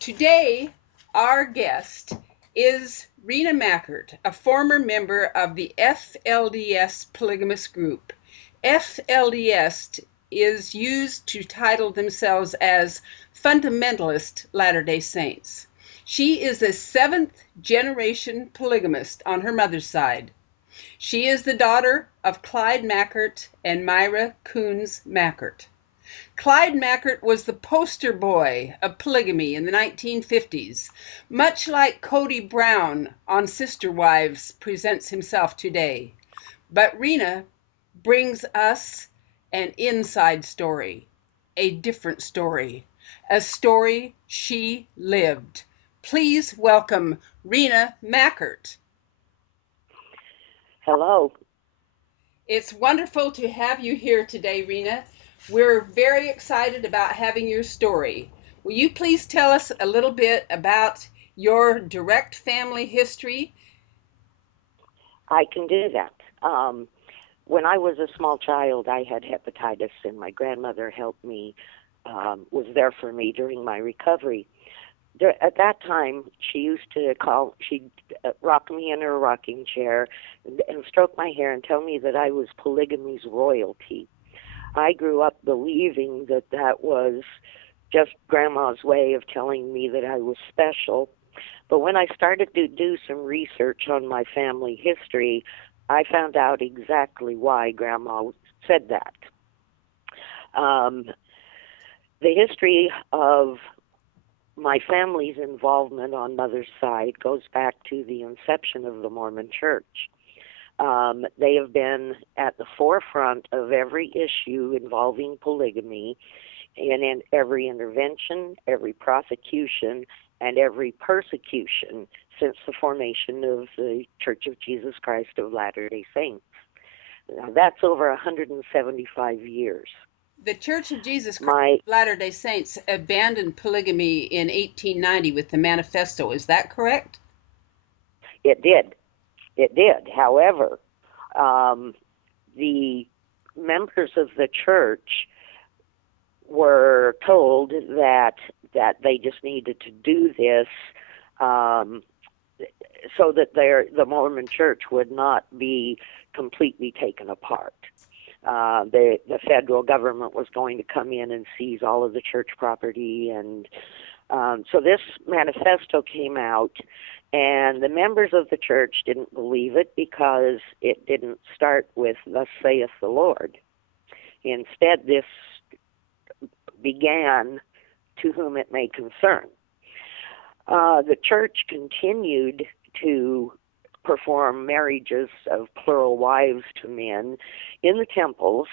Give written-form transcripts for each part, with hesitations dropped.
Today, our guest is Rena Mackert, a former member of the FLDS polygamist group. FLDS is used to title themselves as fundamentalist Latter-day Saints. She is a seventh-generation polygamist on her mother's side. She is the daughter of Clyde Mackert and Myra Coons Mackert. Clyde Mackert was the poster boy of polygamy in the 1950s, much like Cody Brown on Sister Wives presents himself today. But Rena brings us an inside story, a different story, a story she lived. Please welcome Rena Mackert. Hello. It's wonderful to have you here today, Rena. We're very excited about having your story. Will you please tell us a little bit about your direct family history? I can do that. When I was a small child, I had hepatitis, and my grandmother helped me, was there for me during my recovery. At that time, she'd rock me in her rocking chair and stroke my hair and tell me that I was polygamy's royalty. I grew up believing that that was just Grandma's way of telling me that I was special. But when I started to do some research on my family history, I found out exactly why Grandma said that. The history of my family's involvement on mother's side goes back to the inception of the Mormon Church. They have been at the forefront of every issue involving polygamy, and in every intervention, every prosecution, and every persecution since the formation of the Church of Jesus Christ of Latter-day Saints. Now, that's over 175 years. The Church of Jesus Christ of Latter-day Saints abandoned polygamy in 1890 with the Manifesto. Is that correct? It did. It did. However, the members of the church were told that they just needed to do this so that the Mormon Church would not be completely taken apart. The federal government was going to come in and seize all of the church property, and so this manifesto came out, and the members of the church didn't believe it because it didn't start with "Thus saith the Lord." Instead, this began, "To whom it may concern." The church continued to perform marriages of plural wives to men in the temples,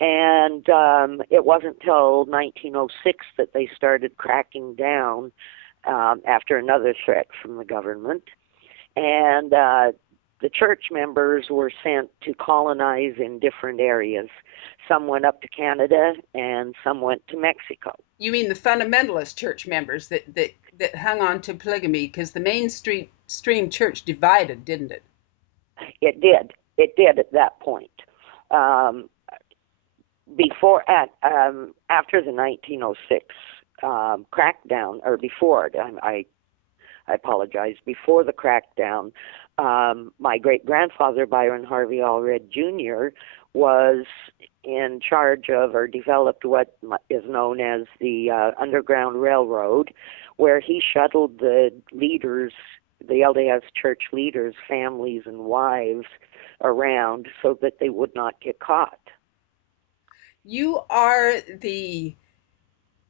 and it wasn't until 1906 that they started cracking down after another threat from the government, and the church members were sent to colonize in different areas. Some went up to Canada, and some went to Mexico. You mean the fundamentalist church members that hung on to polygamy, because the mainstream church divided, didn't it? It did. It did at that point. After the 1906 crackdown, or before it, I apologize, before the crackdown, my great-grandfather, Byron Harvey Allred Jr., was in charge of, or developed, what is known as the Underground Railroad, where he shuttled the leaders, the LDS church leaders, families and wives around so that they would not get caught. You are the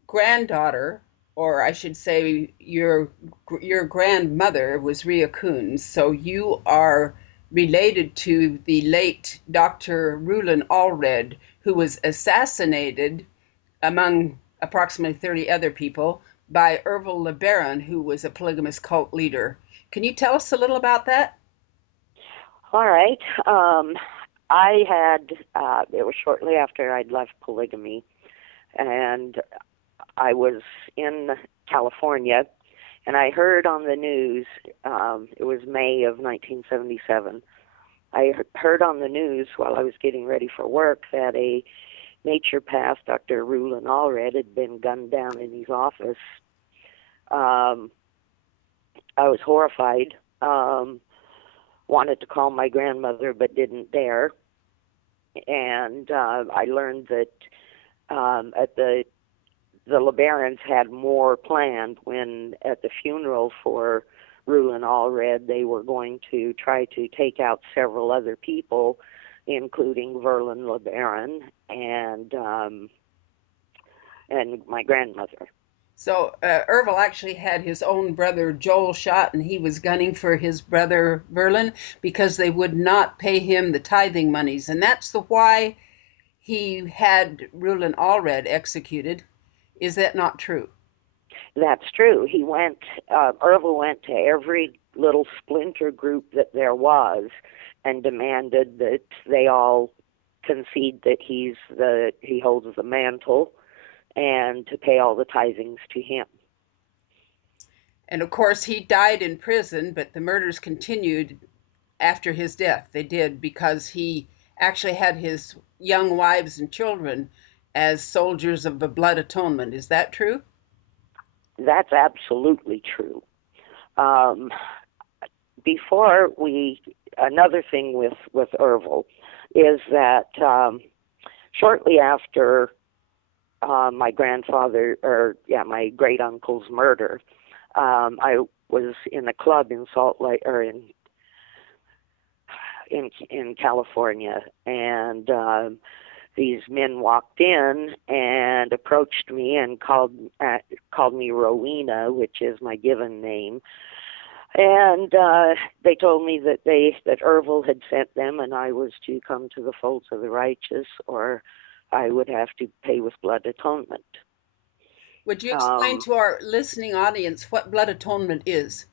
granddaughter, or I should say your grandmother was Rhea Coons, so you are related to the late Dr. Rulon Allred, who was assassinated among approximately 30 other people by Ervil LeBaron, who was a polygamous cult leader. Can you tell us a little about that? All right. I had, it was shortly after I'd left polygamy, and I was in California, and I heard on the news, it was May of 1977, I heard on the news while I was getting ready for work that a naturopath, Dr. Rulon Allred, had been gunned down in his office I was horrified. Wanted to call my grandmother, but didn't dare. And I learned that at the LeBarons had more planned when at the funeral for Rulon Allred, they were going to try to take out several other people, including Verlin LeBaron and my grandmother. So Ervil actually had his own brother Joel shot, and he was gunning for his brother Verlin because they would not pay him the tithing monies, and that's the why he had Rulon Allred executed. Is that not true? That's true. Ervil went to every little splinter group that there was and demanded that they all concede that he holds the mantle and to pay all the tithings to him. And of course, he died in prison, but the murders continued after his death. They did, because he actually had his young wives and children as soldiers of the blood atonement. Is that true? That's absolutely true. Another thing with Ervil is that shortly after my great uncle's murder, I was in a club in Salt Lake, or in California, and these men walked in and approached me and called me Rowena, which is my given name. And they told me that Ervil had sent them, and I was to come to the folds of the righteous, or I would have to pay with blood atonement. Would you explain to our listening audience what blood atonement is?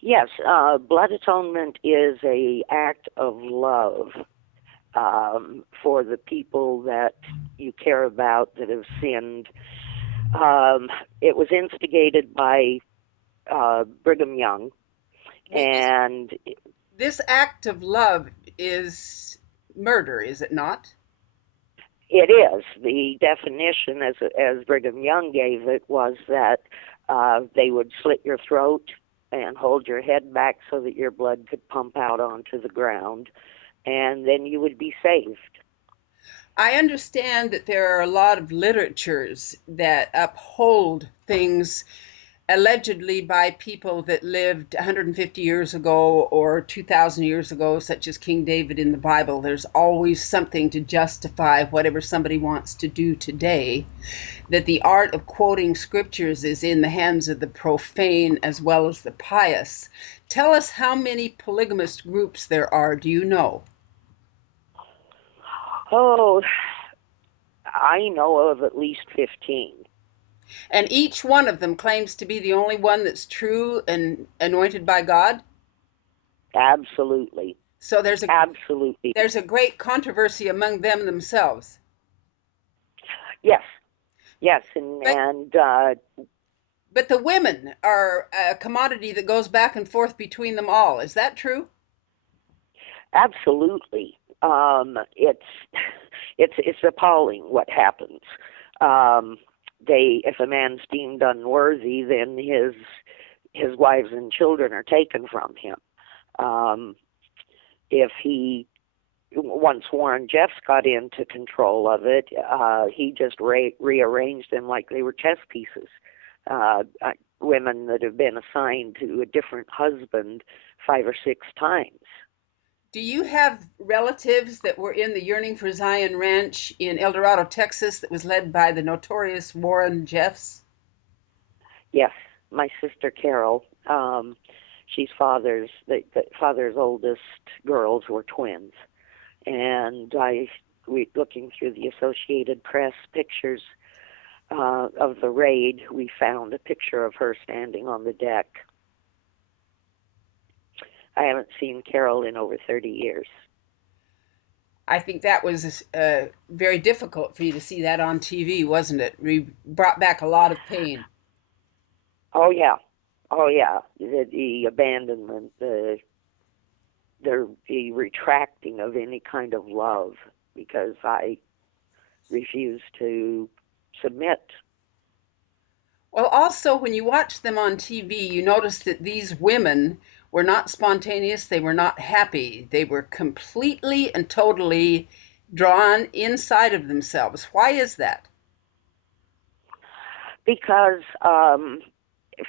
Yes, blood atonement is an act of love for the people that you care about that have sinned. It was instigated by Brigham Young, and this act of love is murder, is it not? It is. The definition, as Brigham Young gave it, was that they would slit your throat and hold your head back so that your blood could pump out onto the ground, and then you would be saved. I understand that there are a lot of literatures that uphold things allegedly by people that lived 150 years ago or 2,000 years ago, such as King David in the Bible. There's always something to justify whatever somebody wants to do today, that the art of quoting scriptures is in the hands of the profane as well as the pious. Tell us how many polygamist groups there are. Do you know? Oh, I know of at least 15. And each one of them claims to be the only one that's true and anointed by God? Absolutely. So there's a great controversy among them themselves. Yes, but the women are a commodity that goes back and forth between them all. Is that true? Absolutely. It's appalling what happens. If a man's deemed unworthy, then his wives and children are taken from him. Once Warren Jeffs got into control of it, he just rearranged them like they were chess pieces. Women that have been assigned to a different husband 5 or 6 times. Do you have relatives that were in the Yearning for Zion Ranch in El Dorado, Texas, that was led by the notorious Warren Jeffs? Yes, my sister Carol. She's father's oldest girls were twins, and we looking through the Associated Press pictures of the raid, we found a picture of her standing on the deck. I haven't seen Carol in over 30 years. I think that was very difficult for you to see that on TV, wasn't it? We brought back a lot of pain. Oh yeah. The abandonment, the retracting of any kind of love, because I refused to submit. Well, also, when you watch them on TV, you notice that these women were not spontaneous, they were not happy. They were completely and totally drawn inside of themselves. Why is that? Because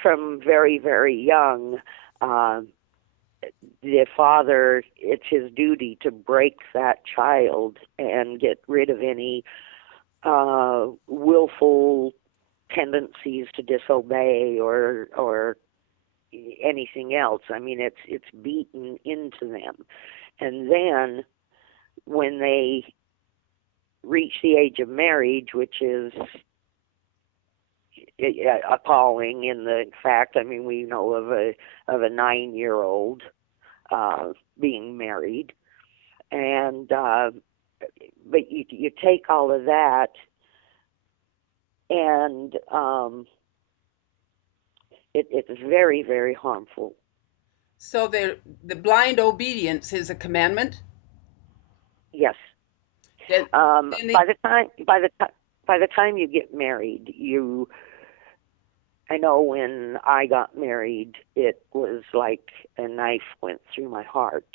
from very, very young, uh, the father, it's his duty to break that child and get rid of any willful tendencies to disobey or anything else. I mean, it's beaten into them, and then when they reach the age of marriage, which is appalling in the fact. I mean, we know of a 9-year-old being married, and but you take all of that and it's very, very harmful. So the blind obedience is a commandment. Yes. Then, then they, By the time you get married, I know when I got married, it was like a knife went through my heart,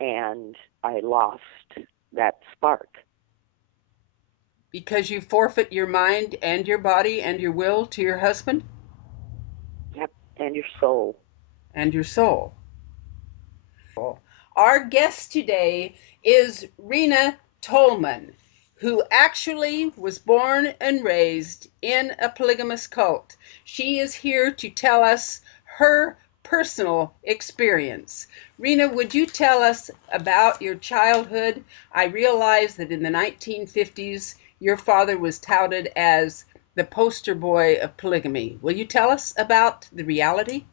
and I lost that spark. because you forfeit your mind and your body and your will to your husband Yep, and your soul. and your soul. Our guest today is Rena Tolman, who actually was born and raised in a polygamous cult. She is here to tell us her personal experience. Rena, would you tell us about your childhood? I realize that in the 1950s, your father was touted as the poster boy of polygamy. Will you tell us about the reality?